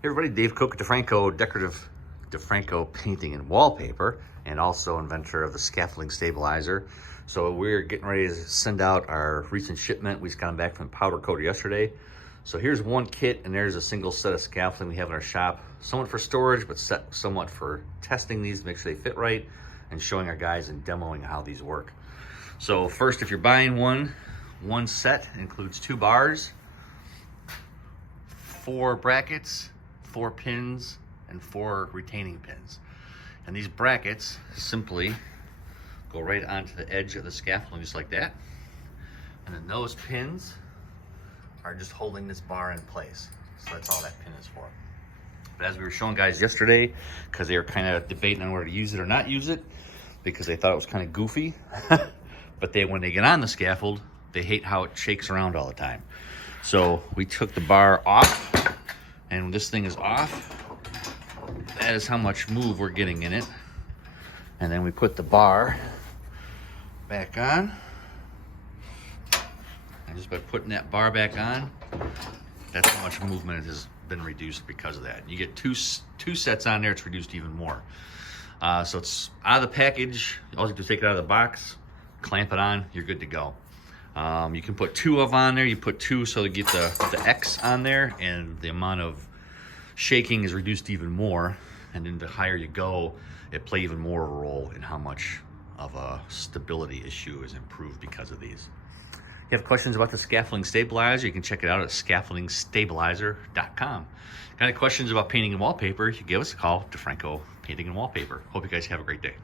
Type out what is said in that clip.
Hey everybody, Dave Cook at DeFranco, decorative DeFranco painting and wallpaper, and also inventor of the scaffolding stabilizer. So we're getting ready to send out our recent shipment. We just got back from Powder Coater yesterday. So here's one kit, and there's a single set of scaffolding we have in our shop, somewhat for storage, but somewhat for testing these to make sure they fit right, and showing our guys and demoing how these work. So first, if you're buying one set includes 2 bars, 4 brackets, 4 pins, and 4 retaining pins. And these brackets simply go right onto the edge of the scaffolding just like that. And then those pins are just holding this bar in place. So that's all that pin is for. But as we were showing guys yesterday, because they were kind of debating on whether to use it or not use it, because they thought it was kind of goofy, but when they get on the scaffold, they hate how it shakes around all the time. So we took the bar off, and when this thing is off, that is how much move we're getting in it. And then we put the bar back on. And just by putting that bar back on, that's how much movement has been reduced because of that. You get two sets on there, it's reduced even more. So it's out of the package. All you have to take it out of the box, clamp it on, you're good to go. You can put 2 of on there. You put 2 so to get the X on there, and the amount of shaking is reduced even more. And then the higher you go, it plays even more of a role in how much of a stability issue is improved because of these. If you have questions about the scaffolding stabilizer, you can check it out at scaffoldingstabilizer.com. Got any questions about painting and wallpaper, you give us a call, DeFranco Painting and Wallpaper. Hope you guys have a great day.